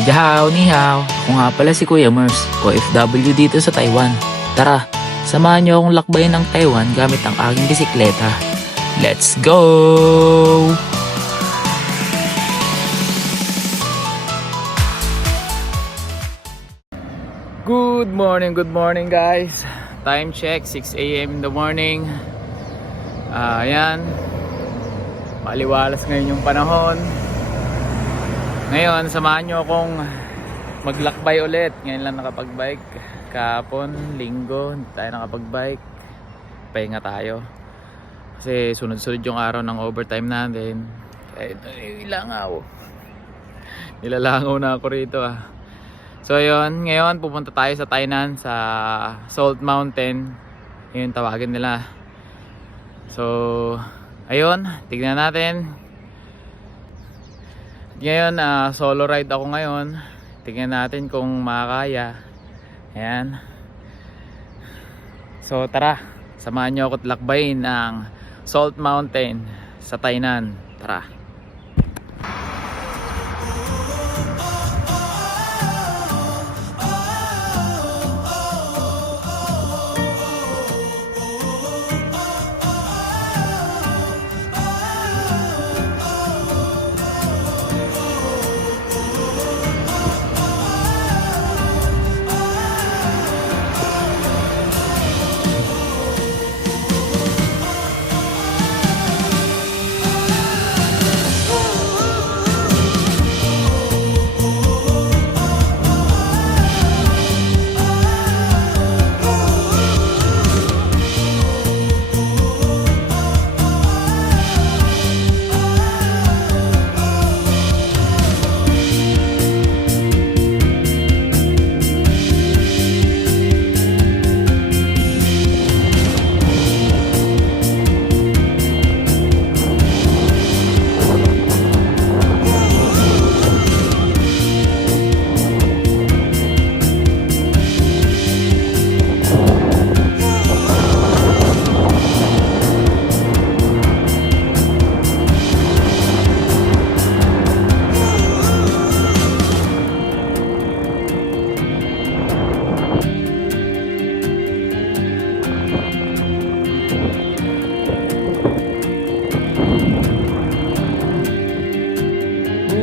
Dajiao, ni hao. Ako nga pala si Kuya Mers, OFW dito sa Taiwan. Tara, samahan niyo akong lakbayin ng Taiwan gamit ang aking bisikleta. Let's go! Good morning guys. Time check, 6 AM in the morning. Ayan. Maliwalas ngayon yung panahon. Ngayon, samahan nyo akong maglakbay ulit. Ngayon lang nakapag-bike. Kahapon, linggo, hindi tayo nakapag-bike. Pahinga tayo. Kasi sunod-sunod yung araw ng overtime natin. Nilalangaw na ako rito So yun, ngayon pupunta tayo sa Tainan, sa Salt Mountain. Yun tawagin nila. So, ayun, tignan natin. Ngayon, solo ride ako ngayon. Tignan natin kung makakaya. Ayan. So tara, samahan nyo ako lakbayin ang Salt Mountain sa Tainan. Tara.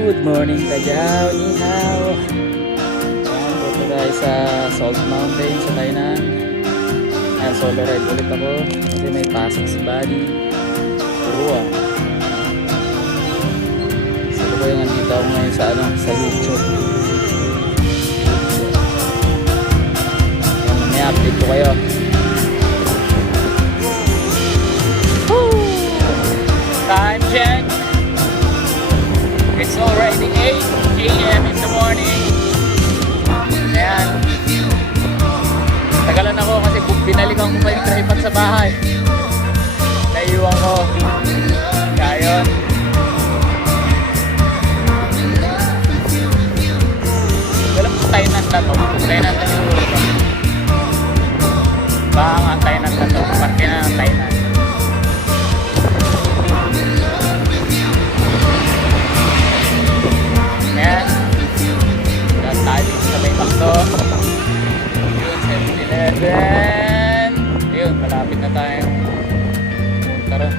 Good morning, Dajiao, ni hao. Punta tayo sa Salt Mountain sa Tainan. Ayan, solo ride ulit ako kasi may pasok si Buddy Purua. So ko yung nandito ako ngayon sa YouTube. Ayan, may update ko kayo. Time check. It's already 8 AM in the morning. Ayan. Tagalan ako kasi binalikan ko pa yung tripod sa bahay. Naiiwan ko. Kaya yun. Walang Tainan na to. Tainan na yung ulo ko. Baka nga Tainan na to. Parke na ng Tainan. Ayan. Dahil tayo dito sa may bakto. Yun, 7-Eleven. Ayun, malapit na tayo. Tara.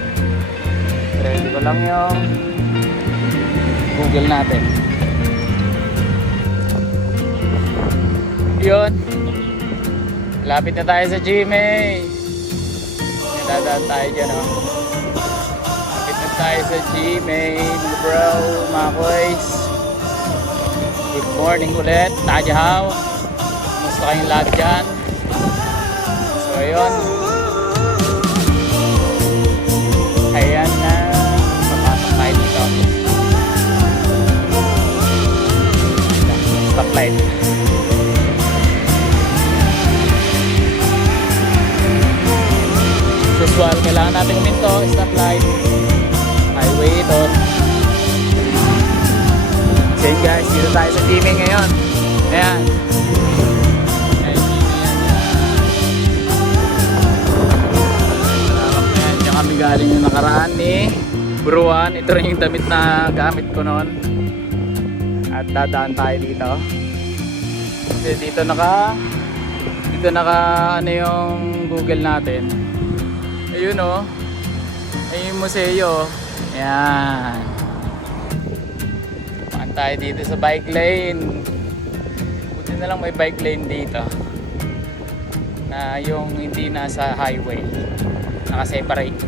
Ready ko lang yung Google natin. Yun. Malapit na tayo sa GMA. Nadadaan tayo dyan, Malapit na tayo sa GMA, mga bro, mga boys. Good morning ulit, Dajiao. Kumusta kayong lahat dyan? So ayun. Ayan na. Papasok tayo dito. Stoplight. Usual, kailangan natin huminto. Stoplight. Highway ito. So guys, dito tayo sa GMA ngayon. Ayan. Ayan, diyan kami galing yung nakaraan ni Bruan. Ito rin yung damit na gamit ko noon. At dadaan tayo dito. Kasi dito naka ano yung Google natin. Ayun oh. Ayun yung museo. Ayan. Paan tayo dito sa bike lane. Buti na lang may bike lane dito. Na yung hindi nasa highway. Naka-separate.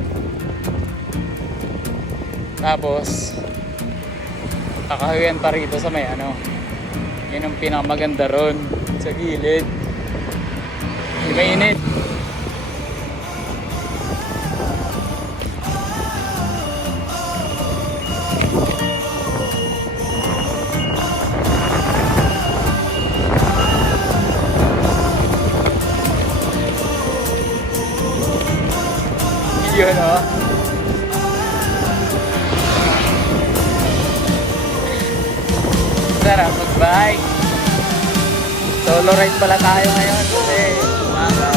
Tapos kakahuyan pa rito sa may ano. Yun ang pinakamaganda ron. Sa gilid. Hindi mainit. Yun o. Sarap mag-bike. Solo ride pala tayo ngayon kasi umaga.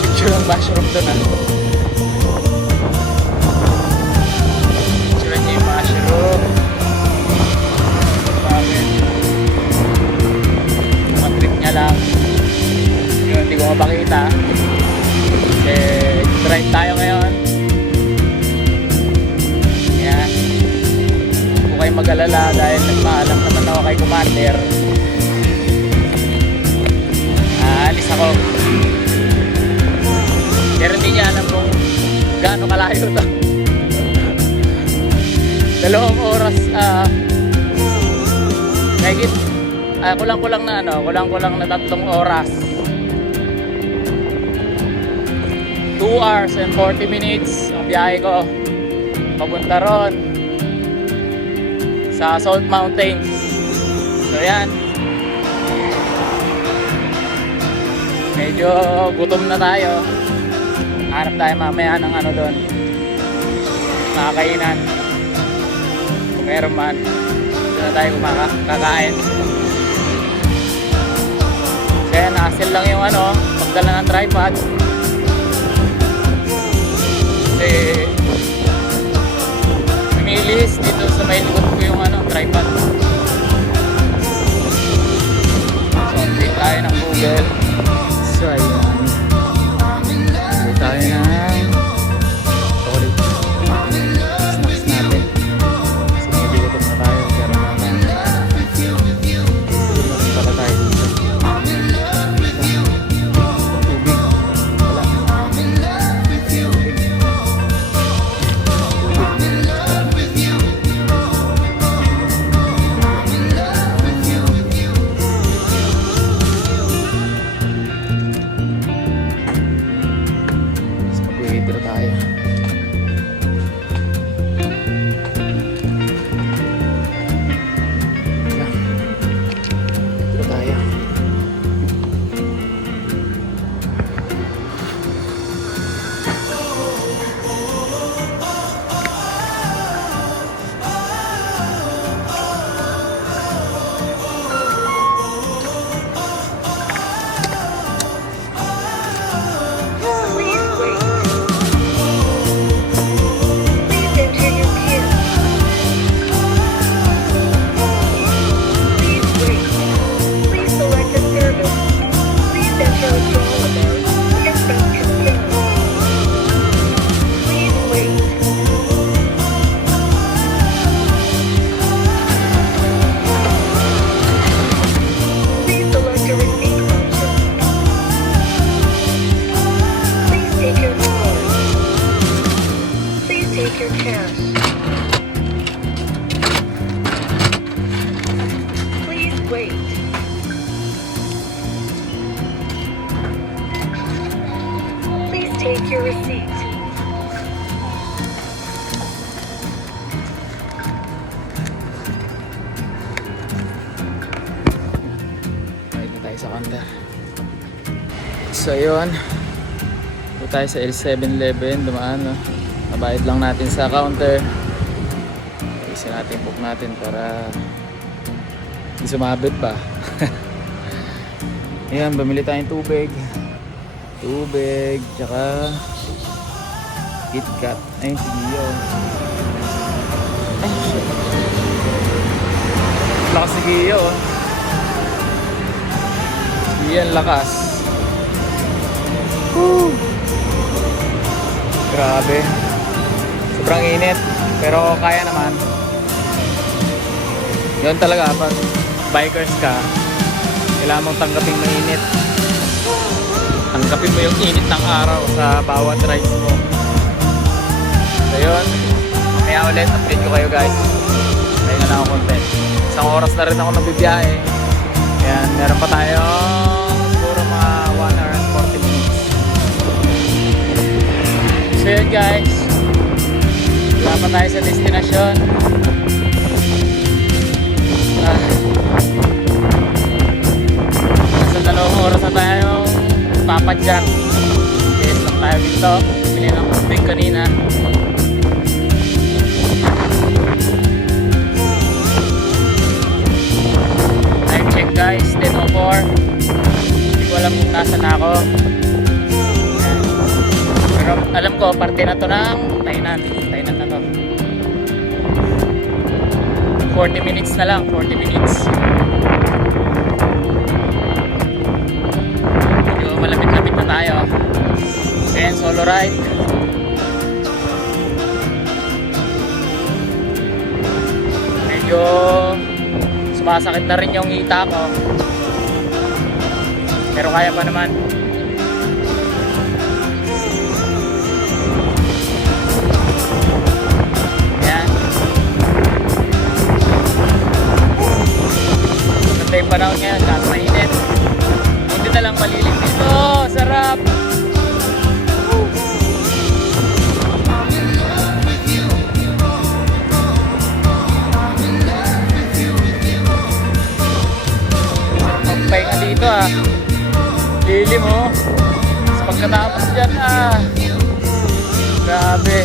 Picture ang mushroom doon ah. Picture niya yung mushroom. Bakit? Trip niya lang. Yun, hindi ko mapakita. Drive tayo ngayon. Yan. Huwag kayo mag-alala dahil nagpaalam naman ako kay Commander. Alis ako. Pero hindi niya alam kung gaano kalayo ito. 2 oras kahit kulang-kulang na kulang-kulang na 3 oras. 2 hours and 40 minutes ang biyahe ko papunta ron sa Salt Mountains. So yan, medyo gutom na tayo. Hanap tayo mamaya ng ano doon, makakainan kung meron man. Doon na tayo kakain. Kaya na-hassle lang yung ano, magdala ng tripod. Kasi pinilis dito sa may likod ko yung ano, tripod. So, update tayo ng Google. So, ayan. Update tayo ng chocolate snacks natin. Kasi medyo gutom na tayo. Pero naman gutom pala tayo dito. Tubig. Wala. Dito tayo. Dito tayo. Take your receipt. Bayad na tayo sa counter. So yun, ito tayo sa L7-Eleven, dumaan no? Nabayad lang natin sa counter. Isin natin yung book natin para hindi sumabit pa. Ayan, bumili tayong tubig, tsaka KitKat. Ayun, si Gio. Ay, shit. Lakas si Gio. Oh. Yan, lakas. Woo! Grabe. Sobrang init. Pero kaya naman. Yun talaga, pag bikers ka, kailangan mong tanggapin mainit. Tanggapin mo yung init ng araw sa bawat rides mo. So yun, mamaya ulit update ko kayo guys. Kaya nga na ako content. Isang oras na rin ako nagbibiyahe. Ayan, meron pa tayong siguro mga 1 hour and 40 minutes. So yun guys, wala pa tayo sa destinasyon. Nasa 2 oras na tayo papadyak. Yes, lang tayo dito. Bili ng tubig kanina. Time check guys, 10:04. Hindi ko alam kung nasan ako. Ayan. Pero alam ko, parte na to ng Tainan. Tainan na to. 40 minutes na lang, 40 minutes. Medyo malapit-lapit na tayo. Ayan, solo ride. Medyo sumasakit na rin yung hita ko. Pero kaya pa naman. Yung panahon ngayon, kahit mainit. Buti na lang malilim dito. Sarap! Magpahinga dito ah. Lilim oh. Tapos pagkatapos dyan ah. Grabe.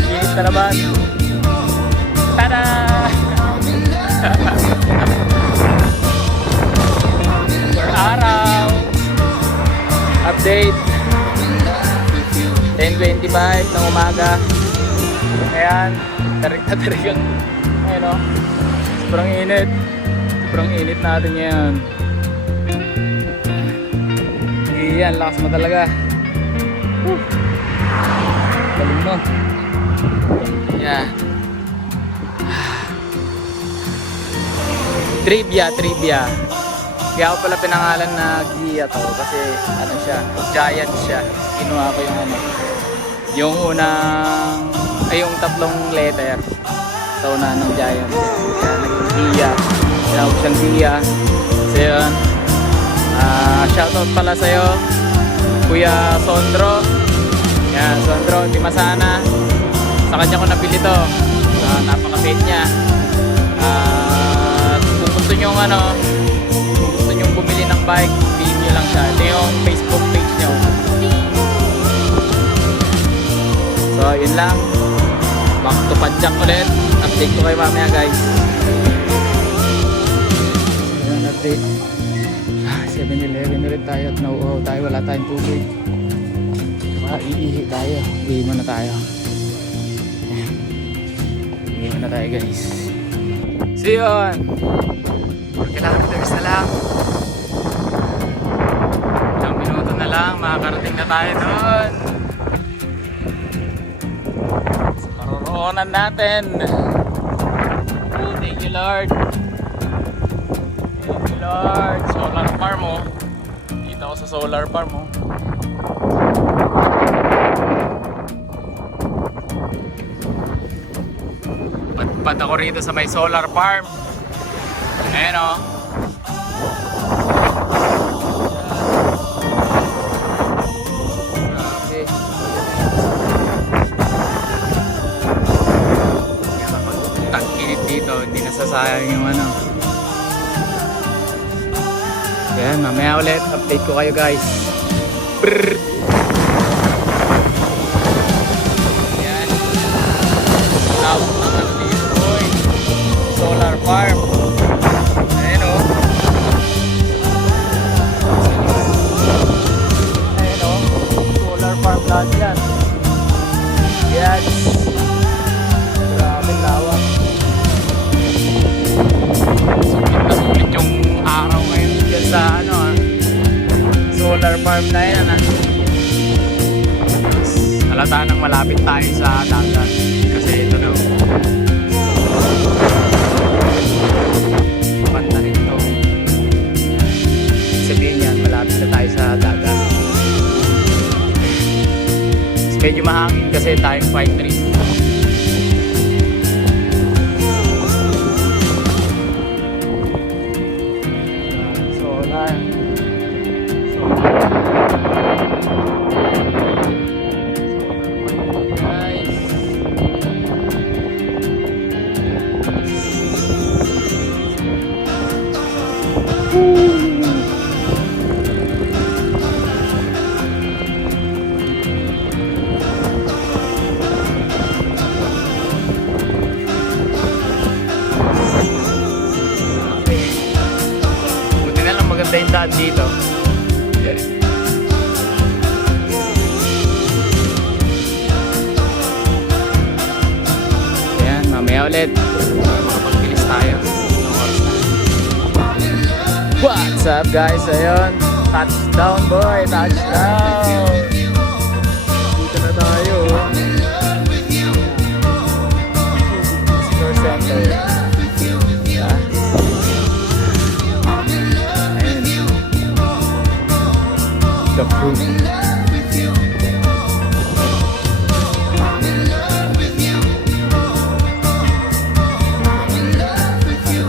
Init na naman. Tada! Araw update 10:25 ng umaga. Ayan, tarik na tarik ang ayun o, sobrang init natin ngayon. Iyan, lakas mo talaga. Galing mo. Yeah. Trivia. Kaya ako pala pinangalan na Gia to kasi ano siya, giant siya. Kinuha ko yung ano, yung unang, ay yung tatlong letter sa una ng giant. Kaya naging Gia. Kaya ako siyang Gia. So yun, shoutout pala sa'yo, Kuya Sondro. Yan, Sondro, hindi masana. Sa kanya ko nabili to. Napaka-bait niya. Kung gusto nyo yung bumili ng bike, PM nyo lang siya. Ito yung Facebook page nyo. So, yun lang. Back to Padjak ulit. Update ko kayo mamaya guys. Ayan, update. 7-Eleven ulit tayo at nauuhaw tayo. Wala tayong tubig. Iihi tayo. Iihi muna tayo. Iihi muna tayo guys. See you on! 4 kilometers na lang. Ilang minuto na lang, makakarating na tayo doon. Sa paroroonan natin. Oh, thank you Lord. Thank you Lord. Solar farm oh. Dito ako sa solar farm oh. Patpat ako rito sa may solar farm. Ayan o. Grabe. Tag-init dito, hindi nasasayang yung ano. Ayan, mamaya ulit, update ko kayo guys. Brrr. Ayan. Tawag ng ano dito, boy. Solar farm. Ayan o. Ayan o. Solar farm lahat yan. gads. Grabe lawak. Sulit yung araw ngayon dyan sa solar farm na yan. Halata nang malapit tayo sa dagat. Kasi ito daw. Panta rin ito. Sabihin yan, malapit na tayo sa dagat. Medyo mahangin kasi tayong pine tree. Solar. Guys. Buti na lang maganda yung daan dito. Ayan, mamaya ulit. Makapagbilis tayo. Anong oras na? What's up guys? Ayun. Touchdown boy! Touchdown! Dito na tayo. Store center. Yeah. Ayun. The fruit.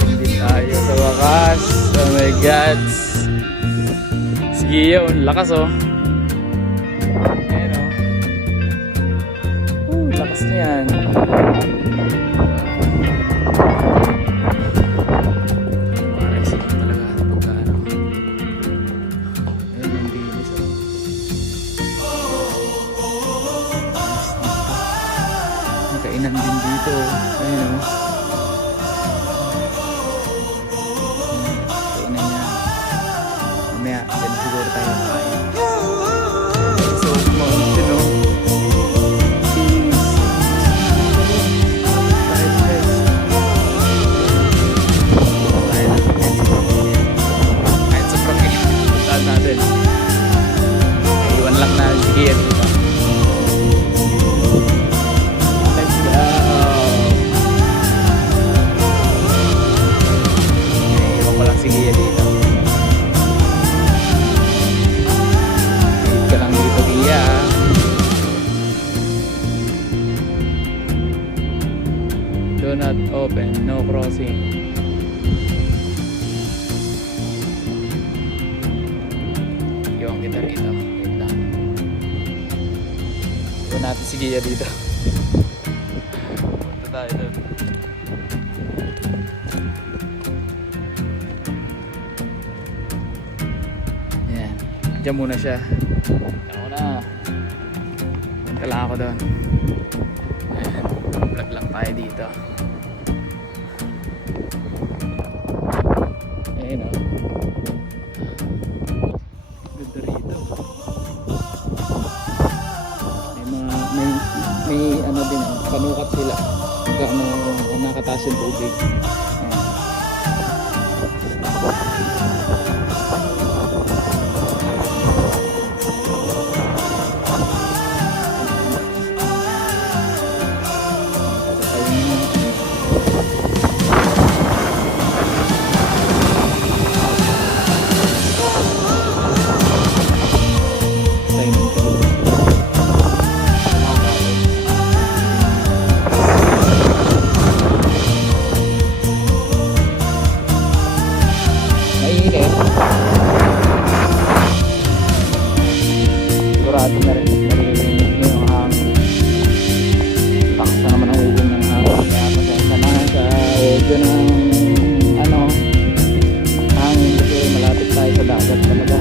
Hindi tayo sa wakas. Oh my God. Sige yun. Lakas oh. Ayan oh. Lakas niyan. Parasik talaga. Pagka ano. Ayan yung bilis oh. May kainan din dito oh. Ayan oh. Kainan niya. Mamaya, dyan siguro tayo kain. So, mountain oh. Kahit sobrang puntaan natin. Iwan lang na sige yan. Let's go. Iwan ko lang sige yan dito. Wait ka lang dito Gia. Do not open, no crossing. Iwan kita rito. Wait lang. Iwan natin si Gia dito. Punta tayo doon. Ayan. Diyan muna siya. Ako na. Punta lang ako doon. Ayan. Vlog lang tayo dito. Ayan o. Ganda rito. May ano din o. Panukat sila. Kung nakataas yung tubig. Ayan. Mainit. Sigurado na rin naririnig nyo yung hangin. Lakas na naman ang ugong ng hangin. Kaya pasensya na sa audio ng hangin kasi malapit tayo sa dagat talaga.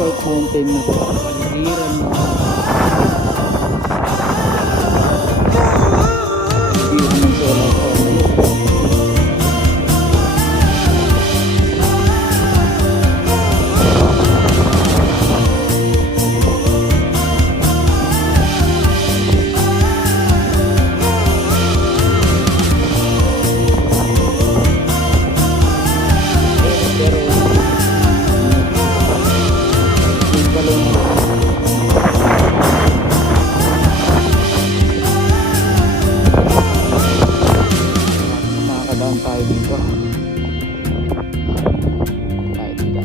Salt Mountain na to. Paligiran mo. Paligiran ng solar farm. Makakadaan tayo dito. Tayo dito.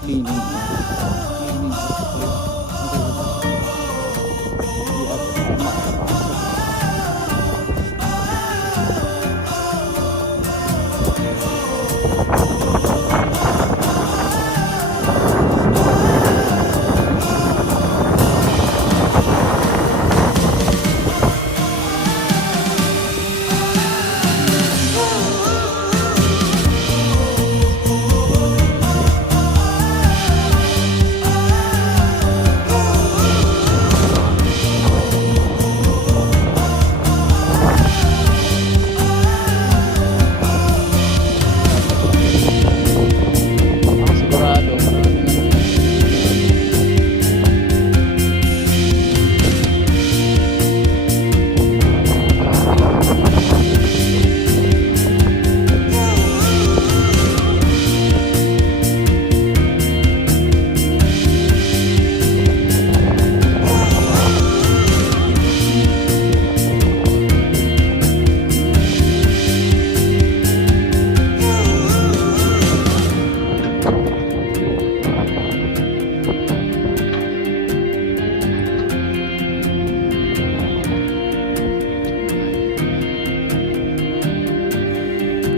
Cleaning. Sigurado.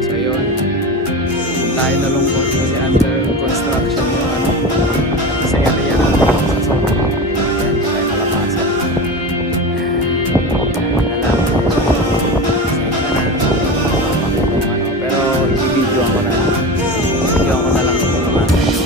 So yun, tayo nalungkot kasi under construction yung ano sa area natin sa South. Kaya hindi tayo nalapasan. Pero i-video ko na lang. Video ko na lang kung lumasa nyo.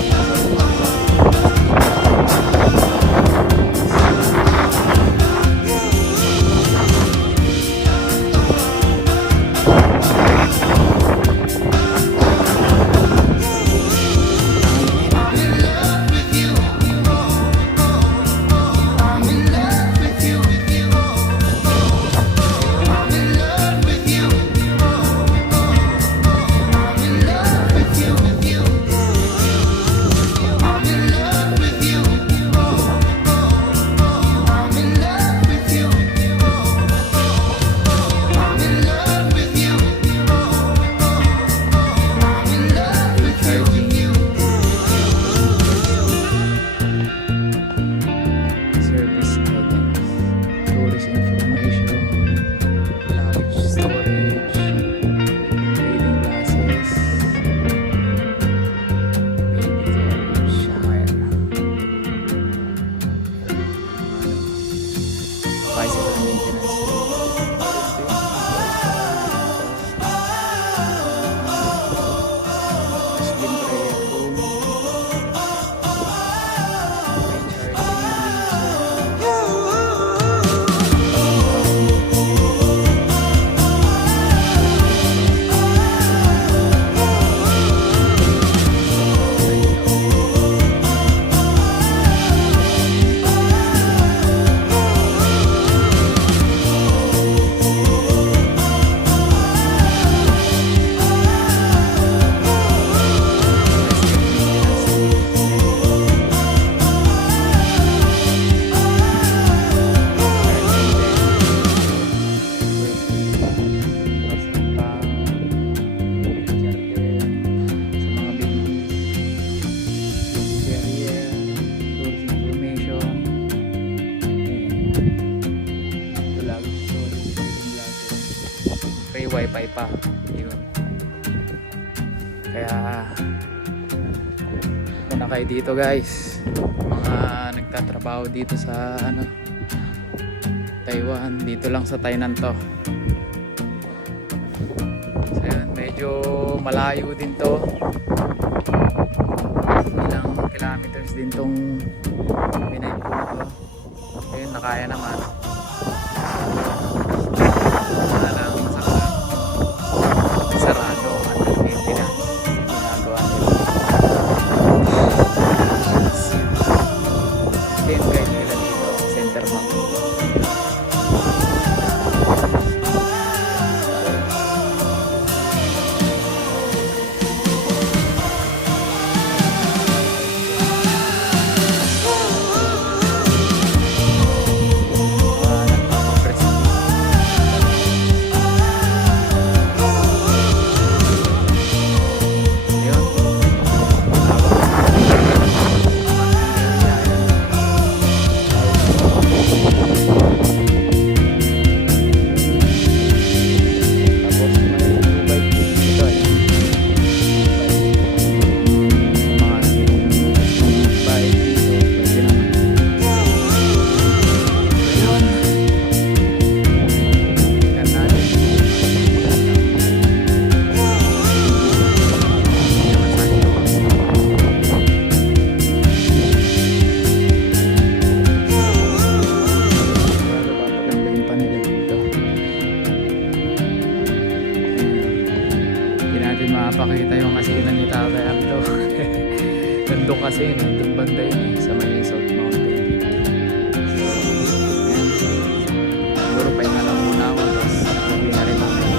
Kaya muna kayo dito guys, mga nagtatrabaho dito sa Taiwan, dito lang sa Tainan to. So yun, medyo malayo din to, ilang kilometers din tong binayin ko na to. Ayun, nakaya naman. Wala lang sarado at maintenance ginagawa nila. Then guys, nila dito center bank. Mapakita yung kasina ni Tatay Abdo. Nandun kasi, nandun banda yun sa may South Mountain. So, ayan. Siguro pahinga lang muna ako, tapos uwi na rin namin.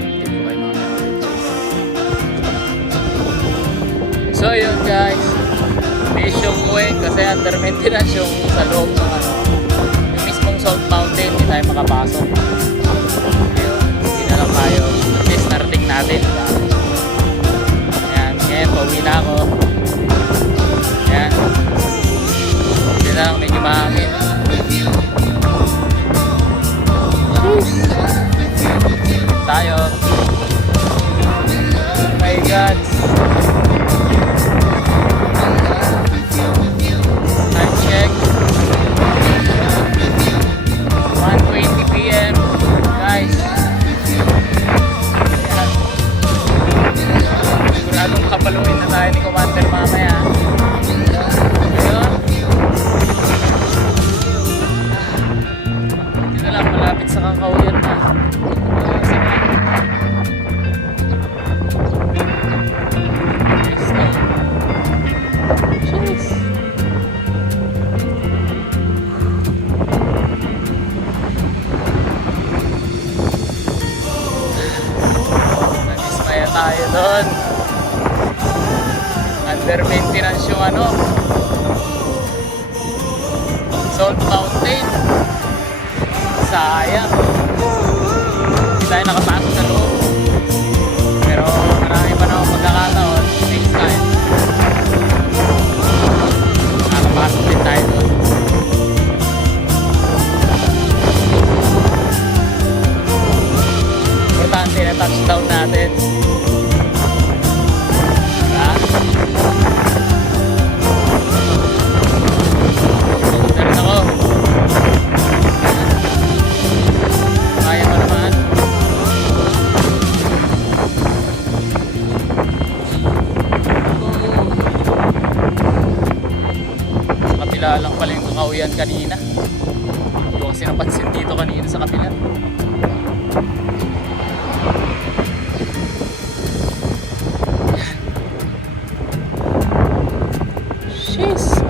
Hindi ko kayo mamaya ulit guys. So yun guys, mission uwi kasi under maintenance yung sa loob ng yung mismong South Mountain, hindi tayo makapasok. Hindi na lang tayo, at least narating natin. Ayan, ngayon pauwi na ako. Ayan, hindi na lang, medyo mahangin. Tayo. Oh my God. Time check. 1:20 PM. Guys. Ayan. Siguradong kapaluin na tayo ni Commander mamaya. Ayun. Hindi na lang, malapit sa Kakauyan na. Nagismaya tayo doon. Under maintenance yung Salt Mountain. Sayang. Hindi tayo nakapasok sa loob. Pero marami pa na akong magkakataon. Next time nakapasok din tayo doon. Importante na touchdown natin. Diba? Meron ako. Kaya mo naman. Sa kabila lang pala yung Kakauyan kanina. Hindi ko kasi napansin dito kanina sa kabila.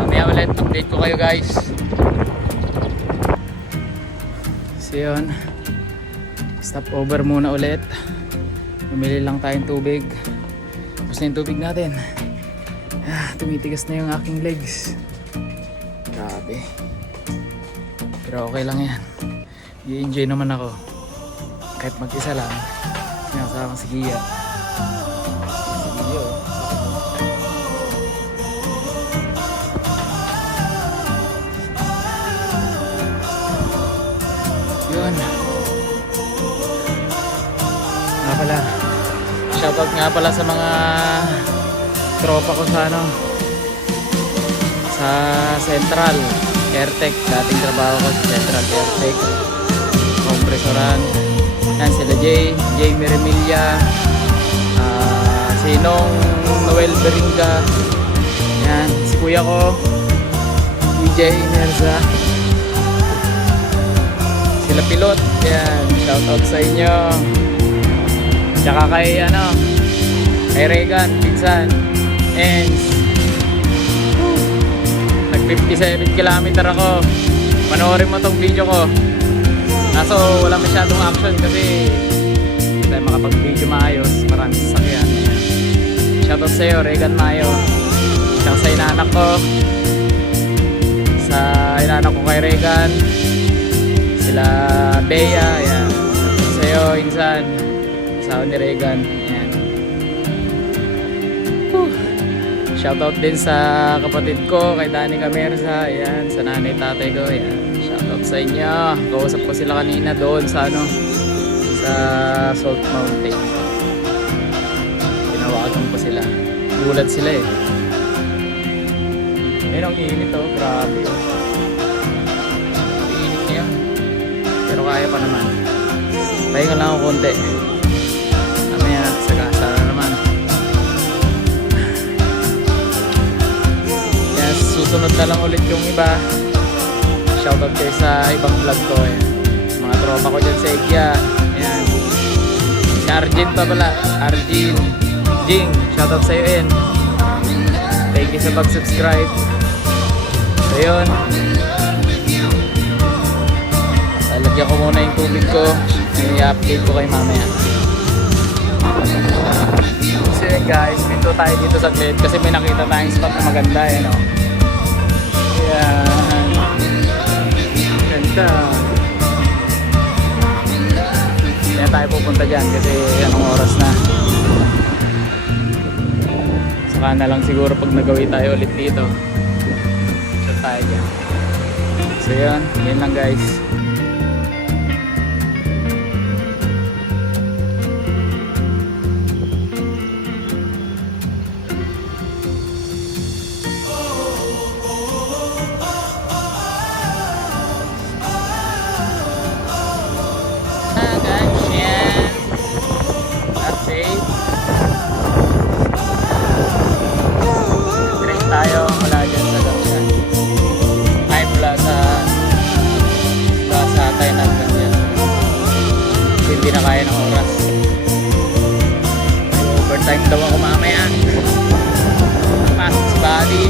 Mamaya ulit update ko kayo guys. So yun, stop over muna ulit. Bumili lang tayong tubig. Tapos na yung tubig natin. Tumitigas na yung aking legs. Grabe. Pero okay lang yan. I-enjoy naman ako. Kahit mag-isa lang. Sinasama si Gia. Si Gia. Yun. Shoutout nga pala sa mga tropa ko sa ano, sa Central Airtech. Dating trabaho ko sa Central Airtech Compressoran. Yan sila Jamie Remilla, Sinong Noel Beringa, yan si kuya ko DJ Inerza, sila Pilot, yan shoutout sa inyo. Tsaka kay kay Regan, pinsan and nag 57 kilometer ako. Panoorin mo tong video ko. Kaso wala masyadong action kasi hindi tayo makapag-video maayos. Maraming sasakyan. Shoutout sa'yo, Regan Mayo. Tsaka sa inanak ko. Sa inanak ko kay Regan. Sila Bea. Ayan. Shoutout sa'yo, Insan. Asawa ni Regan. Ayan. Shoutout din sa kapatid ko, kay Danny Camerza. Ayan. Sa nanay tatay ko. Ayan. Shoutout sa inyo. Kausap ko sila kanina doon sa sa Salt Mountain. Tinawagan ko sila. Gulat sila eh. Ayun ang init oh. Grabe oh. Init niya. Pero kaya pa naman. Pahinga lang ako konti. Mamaya sagasa na naman. Yes, susunod na lang ulit yung iba. Shoutout kayo sa ibang vlog ko eh. Mga tropa ko dyan sa Egya. Ayan. Si Arjin pa pala. Arjin. Jing. Shoutout sa'yo in. Thank you sa pag-subscribe. So yun. Lalagyan ko muna yung tubig ko. I-update ko kayo mamaya. So yun guys. Pinto tayo dito sa glit. Kasi may nakita tayong spot na maganda eh no. Ayan. Ganda. Kaya tayo pupunta dyan kasi anong oras na. Saka na lang siguro pag nagawi tayo ulit dito. Chat tayo dyan. So yun, yun lang guys. Tayo mula dyan sa Gamsan ay mula sa Thailand ganyan. Hindi na kaya ng oras. May overtime daw ako mamaya. Pasok si Buddy.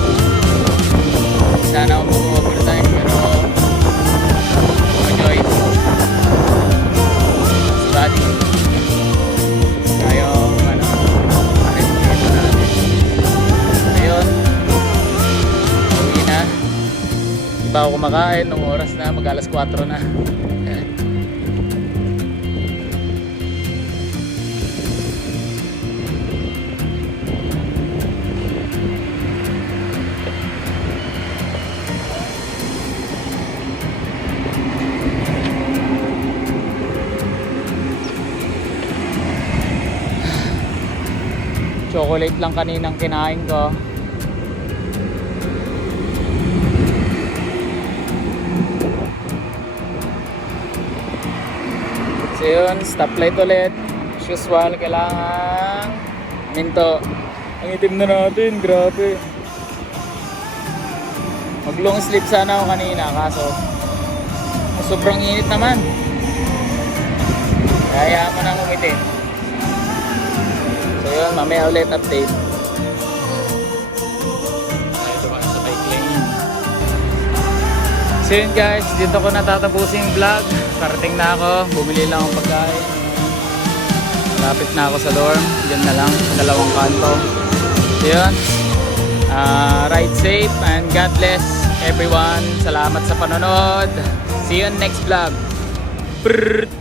Sana ako mag-overtime pero no choice. Si Buddy tayo ba ako kumakain nung oras na mag alas 4 na. Chocolate lang kaninang kinain ko. So yun, stoplight ulit. As usual, kailangan minto. Ang itim na natin, grabe. Mag long sleep sana ako kanina, kaso sobrang init naman. Kaya mo nang umitin. So yun, mamaya ulit update. Tayo dumaan sa bike lane. So yun guys, dito ko natatapusin yung vlog. Parating na ako, bumili lang ang pagkain. Malapit na ako sa dorm. Diyan na lang, sa dalawang kanto. So yun, ride safe and God bless everyone. Salamat sa panonood. See you on next vlog. Brrr.